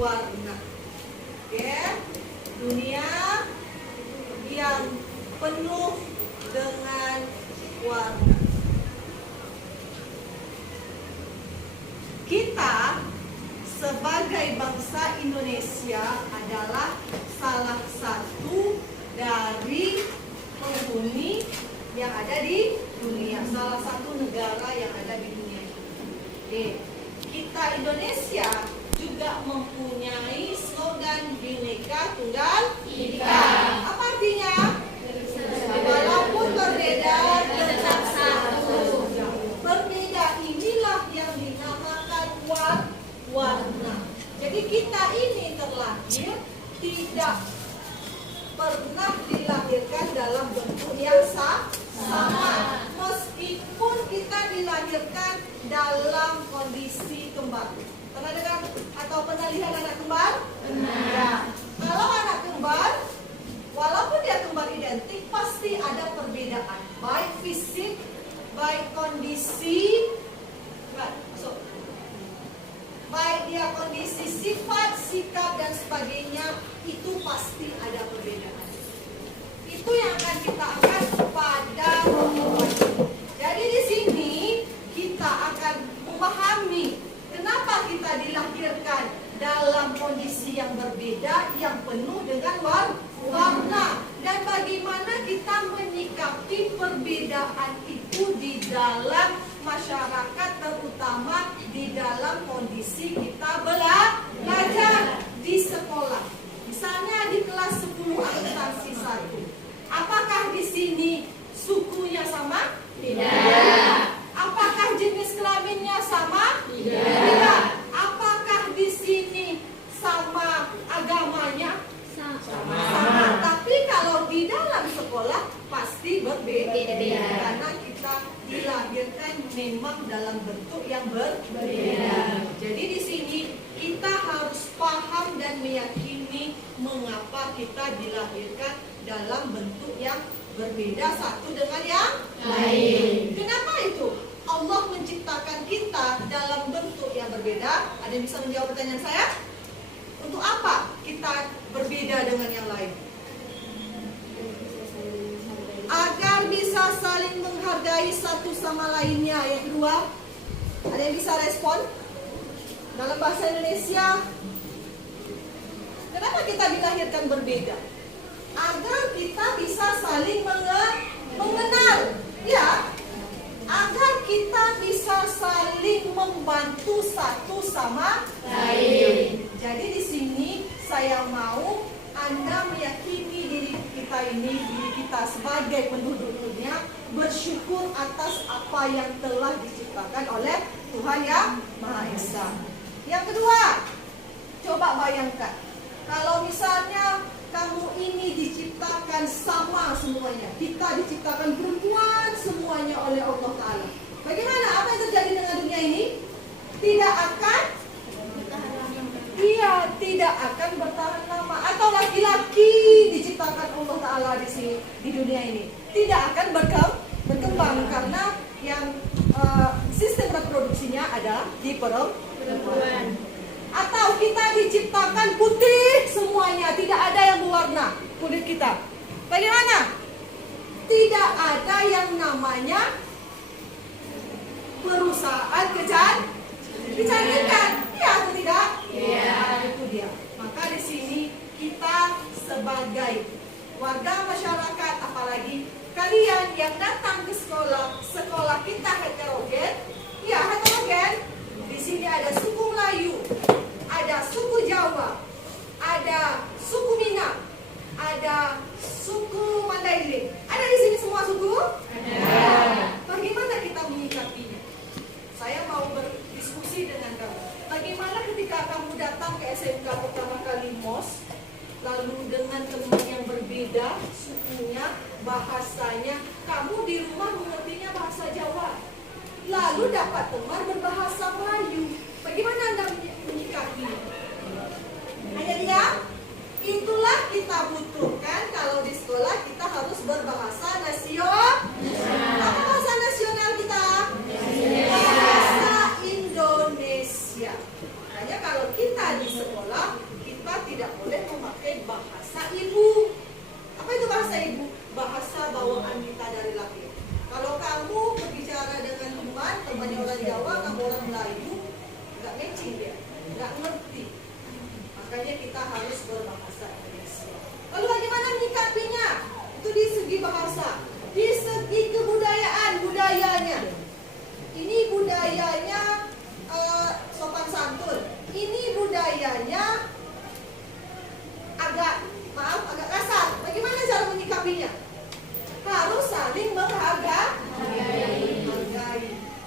warna. Oke, dunia yang penuh dengan warna. Kita sebagai bangsa Indonesia adalah salah satu dari penghuni yang ada di dunia, salah satu negara yang ada di dunia. Oke, kita Indonesia juga mempunyai slogan Bhinneka Tunggal Ika. Apa artinya? Walaupun berbeda tetap satu. Berbeda inilah yang dinamakan warna. Jadi kita ini terlahir tidak pernah dilahirkan dalam bentuk yang sama. Meskipun kita dilahirkan dalam kondisi kembar. Pernah dengar atau pernah lihat anak kembar? Ya. Kalau anak kembar, walaupun dia kembar identik, pasti ada perbedaan. Baik fisik, baik kondisi, baik dia kondisi sifat, sikap dan sebagainya, itu pasti ada perbedaan. Itu yang akan kita angkat pada pertemuan. Jadi di sini kita akan memahami kenapa kita dilahirkan dalam kondisi yang berbeda, yang penuh dengan warna, dan bagaimana kita menyikapi perbedaan itu di dalam masyarakat, terutama di dalam kondisi kita belajar di sekolah. Misalnya di kelas 10 akuntansi 1. Apakah di sini sukunya sama? Tidak. Apakah jenis kelaminnya sama? Tidak. Apakah di sini sama agamanya? Sama. Tapi kalau di dalam sekolah pasti berbeda. Karena kita dilahirkan memang dalam bentuk yang berbeda. Jadi di sini kita harus paham dan meyakini mengapa kita dilahirkan dalam bentuk yang berbeda satu dengan yang lain. Kenapa itu? Allah menciptakan kita dalam bentuk yang berbeda. Ada yang bisa menjawab pertanyaan saya? Untuk apa kita berbeda dengan yang lain? Agar bisa saling menghargai satu sama lainnya. Yang kedua, ada yang bisa respon? Dalam bahasa Indonesia, kenapa kita dilahirkan berbeda? Agar kita bisa saling mengenal. Ya, agar kita bisa saling membantu satu sama lain. Jadi di sini saya mau Anda meyakini diri kita sebagai penduduk dunia bersyukur atas apa yang telah diciptakan oleh Tuhan Yang Maha Esa. Yang kedua, coba bayangkan kalau misalnya kamu ini diciptakan sama semuanya. Kita diciptakan perempuan semuanya oleh Allah Ta'ala. Bagaimana? Apa yang terjadi dengan dunia ini? Tidak akan bertahan lama. Atau laki-laki diciptakan Allah Ta'ala di sini, di dunia ini, tidak akan berkembang karena yang sistem reproduksinya ada di perempuan. Atau kita diciptakan putih semuanya, tidak ada yang berwarna kulit kita. Bagaimana? Tidak ada yang namanya perusahaan kecantikan. Iya atau tidak? Iya. Itu dia. Maka di sini kita sebagai warga masyarakat, apalagi kalian yang datang ke sekolah kita heterogen. Ya, heterogen. Di sini ada suku Melayu, ada suku Jawa, ada suku Minang, ada suku Mandailing. Ada di sini semua suku? Ada. Bagaimana kita menyikapinya? Saya mau berdiskusi dengan kamu. Bagaimana ketika kamu datang ke SMK pertama kali MOS, lalu dengan teman yang berbeda sukunya, bahasanya, kamu di rumah mengertinya bahasa Jawa. Lalu makanya kita harus berbahasa Indonesia. Lalu bagaimana menyikapinya? Itu di segi bahasa. Di segi kebudayaan, budayanya. Ini budayanya sopan santun. Ini budayanya agak kasar. Bagaimana cara menyikapinya? Harus saling menghargai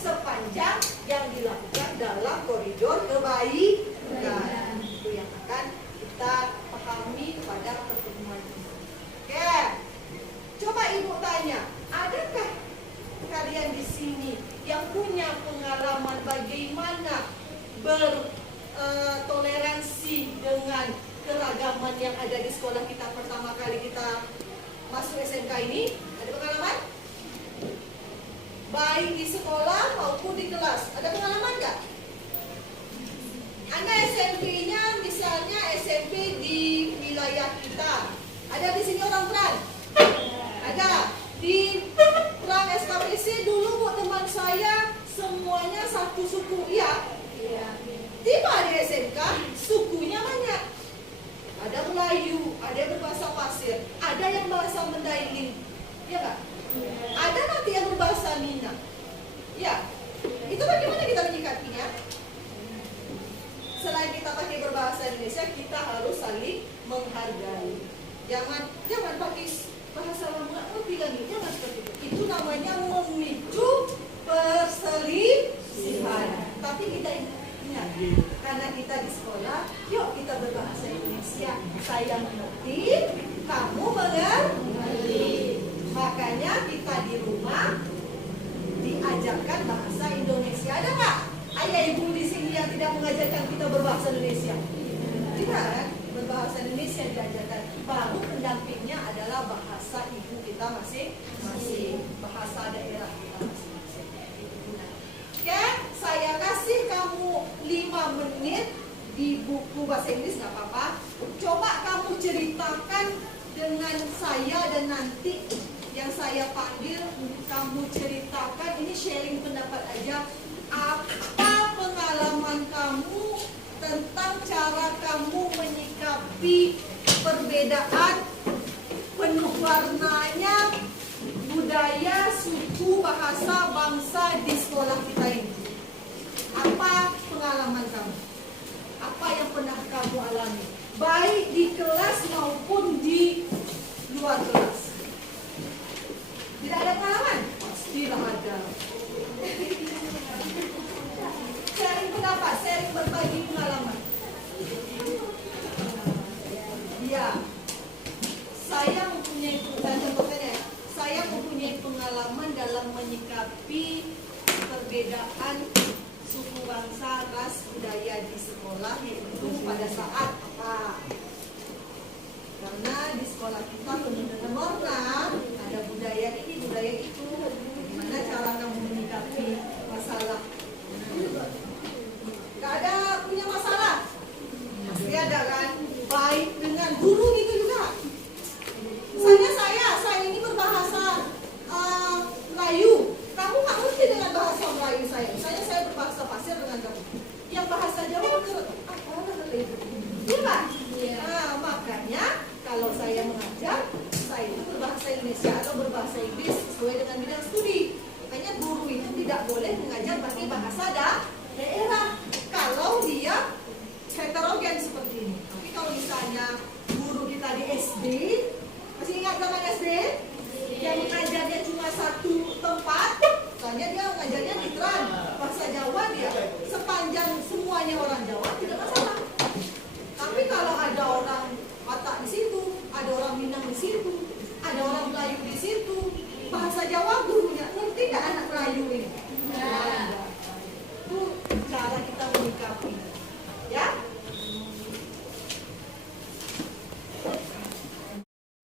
sepanjang yang dilakukan dalam koridor kebaikan. Itu yang akan kita pahami pada pertemuan ini. Oke, coba ibu tanya, adakah kalian di sini yang punya pengalaman bagaimana bertoleransi dengan keragaman yang ada di sekolah kita pertama kali kita masuk SMK ini? Ada pengalaman? Baik di sekolah maupun di kelas. Ada pengalaman nggak? Anda SMP-nya misalnya SMP di wilayah kita. Ada di sini orang Peran? Ada. Di Peran SKPC dulu buat teman saya semuanya satu suku, iya? Tiba di SMK sukunya banyak. Ada Melayu, ada yang berbahasa Pasir, ada yang bahasa Mandailing, ya nggak? Ada nanti yang berbahasa Minang, ya. Itu bagaimana kita menyikapinya? Selain kita pakai berbahasa Indonesia, kita harus saling menghargai. Jangan pakai bahasa lama, jangan seperti itu. Itu namanya memicu perselisihan. Tapi kita ingat, karena kita di sekolah, yuk kita berbahasa Indonesia. Saya mengerti, kamu mengerti. Makanya kita di rumah diajarkan bahasa Indonesia. Ada nggak ayah ibu di sini yang tidak mengajarkan kita berbahasa Indonesia? Tidak kan? Berbahasa Indonesia diajarkan. Baru pendampingnya adalah bahasa ibu kita masing-masing, bahasa daerah kita masing-masing. Oke, saya kasih kamu 5 menit di buku bahasa Inggris, nggak apa-apa. Coba kamu ceritakan dengan saya dan nanti yang saya panggil kamu ceritakan, ini sharing pendapat aja, apa pengalaman kamu tentang cara kamu menyikapi perbedaan penuh warnanya budaya, suku, bahasa, bangsa di sekolah kita ini. Apa pengalaman kamu? Apa yang pernah kamu alami? Baik di kelas maupun di luar kelas. Tidak ada pengalaman? Pastilah ada. Sharing pendapat, sharing berbagi pengalaman. Ya, saya mempunyai pengalaman dalam menyikapi perbedaan suku bangsa, ras, budaya di sekolah, yaitu pada saat apa? Karena di sekolah kita penuh warna, ada budaya ini, budaya itu. Gimana cara kamu menyikapi masalah? Gak ada punya masalah? Pasti ada kan? Baik dengan guru gitu juga. Misalnya saya ini berbahasa Melayu. Kamu nggak ngerti dengan bahasa Melayu saya. Misalnya saya berbahasa Pasir dengan kamu. Yang bahasa Jawa apa lagi? Iya kan? Nah, makanya kalau saya mengajar, saya itu berbahasa Indonesia atau berbahasa Inggris sesuai dengan bidang studi. Makanya guru itu tidak boleh mengajar pakai bahasa daerah kalau dia heterogen seperti ini. Tapi kalau misalnya guru kita di SD, masih ingat zaman SD? Yang mengajarnya cuma satu tempat, soalnya dia mengajarnya di Teran, bahasa Jawa dia sepanjang semuanya orang Jawa tidak masalah. Tapi kalau ada orang Batak di situ, ada orang Minang di situ, ada orang Melayu di situ, bahasa Jawa gurunya ngerti nggak anak Melayu ini? Itu cara kita menyikapi, ya.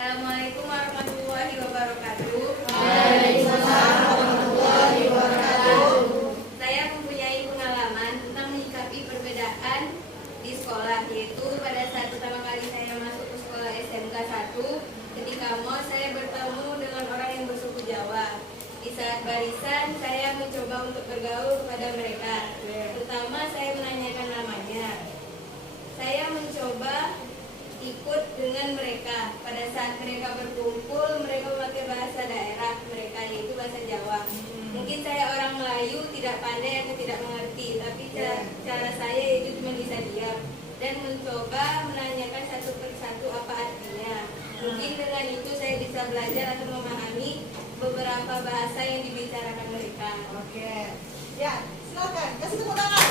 Assalamualaikum warahmatullahi wabarakatuh. Waalaikumsalam warahmatullahi wabarakatuh. Saya mempunyai pengalaman tentang menyikapi perbedaan di sekolah, yaitu pada saat pertama kali saya masuk ke sekolah SMK 1, ketika saya bertemu dengan orang yang bersuku Jawa. Di saat barisan, saya mencoba untuk bergaul kepada mereka. Pertama, saya menanyakan namanya. Saya mencoba mencoba ikut dengan mereka. Pada saat mereka berkumpul, mereka memakai bahasa daerah mereka, yaitu bahasa Jawa. Mungkin saya orang Melayu tidak pandai atau tidak mengerti, tapi cara saya itu cuma bisa diam dan mencoba menanyakan satu persatu apa artinya. Mungkin dengan itu saya bisa belajar atau memahami beberapa bahasa yang dibicarakan mereka. Oke. Ya, silakan kasih tepuk tangan.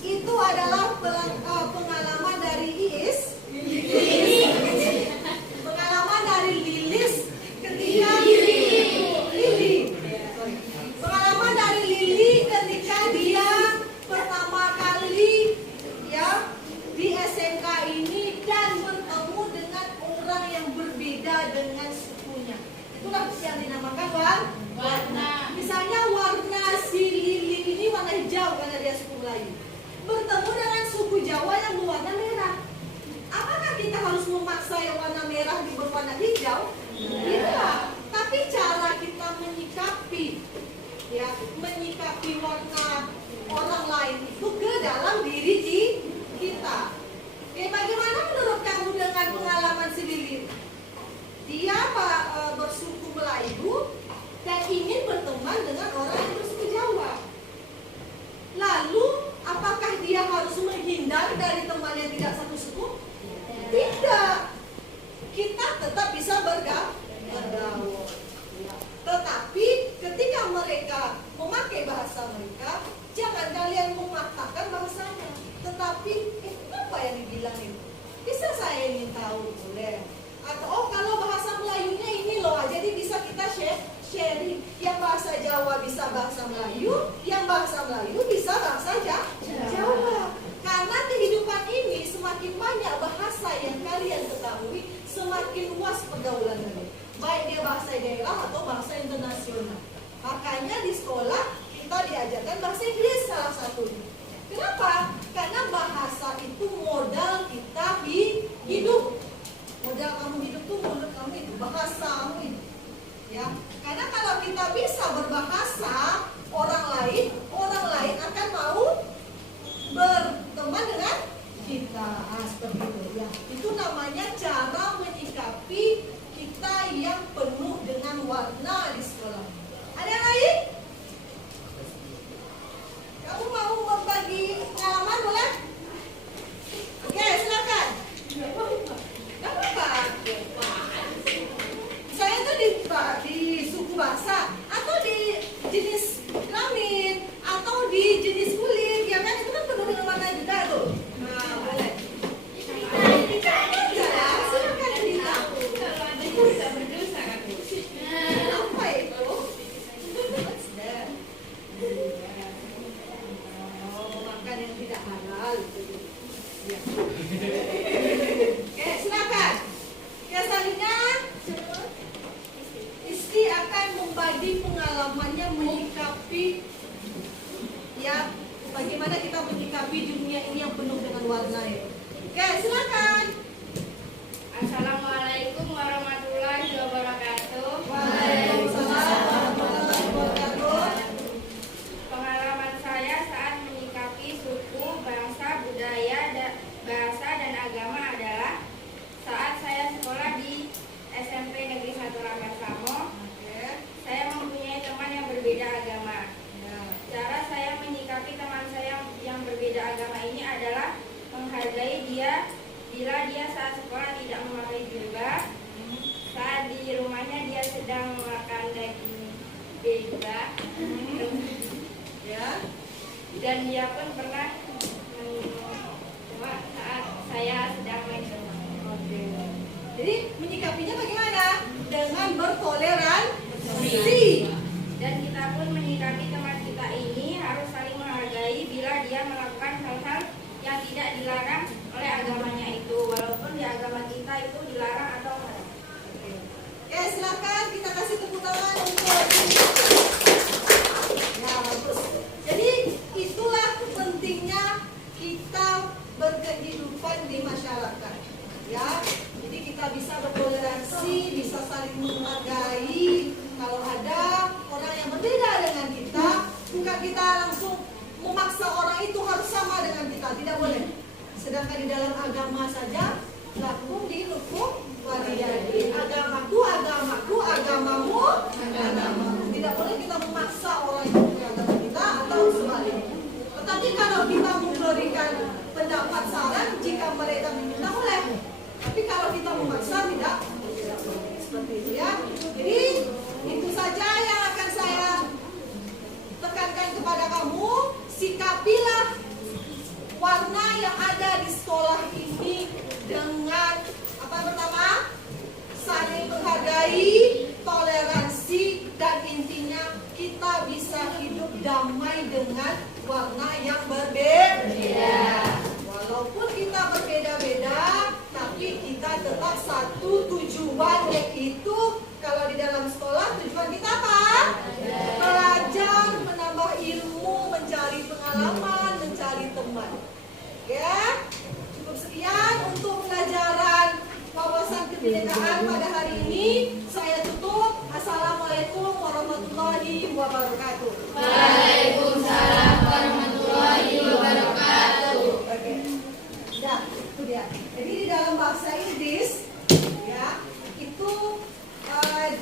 Itu adalah pengalaman dari Iis. Pengalaman dari Lilis ketika Lili. Pengalaman dari Lili ketika dia pertama kali ya di SMK ini dan bertemu dengan orang yang berbeda dengan sukunya. Itulah yang dinamakan warna. Misalnya warna si Lili ini warna hijau karena dia suku Melayu. Bertemu dengan suku Jawa yang berwarna merah. Apakah kita harus memaksa yang warna merah berwarna hijau? Tidak. Tapi cara kita menyikapi, ya, menyikapi warna orang lain itu ke dalam diri kita. Oke, bagaimana menurut kamu dengan pengalaman si Lili? Dia bersuku Melayu dan ingin berteman dengan orang yang bersuku Jawa. Lalu, apakah dia harus menghindar dari teman yang tidak satu suku? Tidak. Kita tetap bisa bergaul. Tetapi ketika mereka memakai bahasa mereka, jangan kalian memaksakan bahasanya. Tetapi, apa yang dibilang itu? Bisa saya ingin tahu, boleh? Atau kalau bahasa Melayunya ini loh, jadi bisa kita sharing. Yang bahasa Jawa bisa bahasa Melayu, yang bahasa Melayu bisa bahasa Jawa. Karena kehidupan ini semakin banyak bahasa yang kalian ketahui, semakin luas pergaulan kalian. Baik dia bahasa daerah atau bahasa internasional. Makanya di sekolah kita diajarkan bahasa Inggris salah satunya. Kenapa? Karena bahasa itu modal kita hidup. Modal kamu hidup tuh menurut kamu itu bahasamu itu. Ya, karena kalau kita bisa berbahasa orang lain akan mau berteman dengan kita. Seperti itu ya. Itu namanya cara menyikapi kita yang penuh dengan warna di sekolah. Ada yang lain? Kamu mau berbagi pengalaman boleh? Oke, silakan. Gak apa-apa. Saya tuh di suku bangsa atau di jenis kelamin atau di jenis kulit, ya kan itu kan penuh dengan warna juga tuh. Nah, boleh. Kita aja ya, silakan cerita. Kalau ada yang tidak berdosa kan? Apa itu? What's that? Oh, makan yang tidak halal. Ya. Oke, silakan. Ya, selanjutnya Isti akan membagi pengalamannya menyikapi ya bagaimana kita menyikapi dunia ini yang penuh dengan warna ya. Oke, silakan. Assalamualaikum warahmatullahi wabarakatuh. Waalaikumsalam warahmatullahi wabarakatuh. Pengalaman saya saat menyikapi suku, bangsa, budaya, bahasa dan agama adalah saat saya sekolah di SMP Negeri 1 Ranggasamo. Saya mempunyai teman yang berbeda agama. Cara saya menyikapi teman saya yang berbeda agama ini adalah menghargai dia bila dia saat sekolah tidak memakai jilbab, saat di rumahnya dia sedang makan daging beda, Ya. dan dia pun pernah cuma saat saya sedang main rumah. Oke. Jadi menyikapinya bagaimana? Dengan bertoleransi. Dan kita pun menyikapi teman kita ini harus saling menghargai bila dia melakukan hal-hal yang tidak dilarang oleh agamanya itu, walaupun di agama kita itu dilarang atau haram. Ya, silakan kita kasih tepuk tangan untuk. Ya, bagus. Jadi itulah pentingnya kita berkehidupan di masyarakat. Ya, jadi kita bisa bertoleransi, bisa saling menghargai. Kalau ada orang yang berbeda dengan kita, bukan kita langsung memaksa orang itu harus sama dengan kita, tidak boleh. Sedangkan di dalam agama saja, lakum dinukum waliyadin. Agamaku, agamaku, agamamu, agamamu. Tidak boleh kita memaksa orang itu ke agama kita atau sebaliknya. Tetapi kalau kita memberikan pendapat saran jika mereka meminta boleh. Tapi kalau kita memaksa tidak boleh. Seperti itu ya. Jadi itu saja yang akan saya tekankan kepada kamu. Sikapilah warna yang ada di sekolah ini dengan apa pertama? Saling menghargai, toleransi, dan intinya kita bisa hidup damai dengan warna yang berbeda. Walaupun kita berbeda-beda, tapi kita tetap satu tujuan, yaitu kalau di dalam sekolah tujuan kita apa? Belajar, menambah ilmu, mencari pengalaman, mencari teman. Ya, cukup sekian untuk pelajaran wawasan kebinekaan pada hari ini. Saya tutup. Assalamualaikum warahmatullahi wabarakatuh. Waalaikumsalam warahmatullahi wabarakatuh. Oke. Ya, itu dia. Jadi di dalam bahasa Inggris ya, itu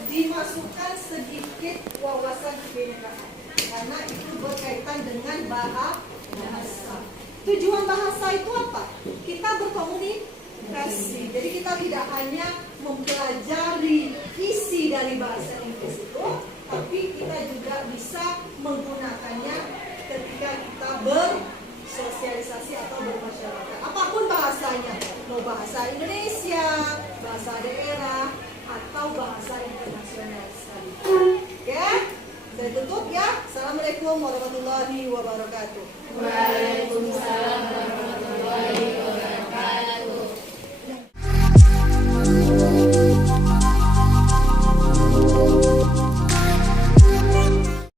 dimasukkan sedikit wawasan kebinekaan karena itu berkaitan dengan bahasa. Tujuan bahasa itu apa? Kita berkomunikasi. Jadi kita tidak hanya mempelajari isi dari bahasa Inggris itu, tapi kita juga bisa menggunakannya ketika kita bersosialisasi atau bermasyarakat. Apapun bahasanya, mau bahasa Indonesia, bahasa daerah, atau bahasa internasional sekalipun. Oke? Saya tutup ya. Assalamualaikum warahmatullahi wabarakatuh.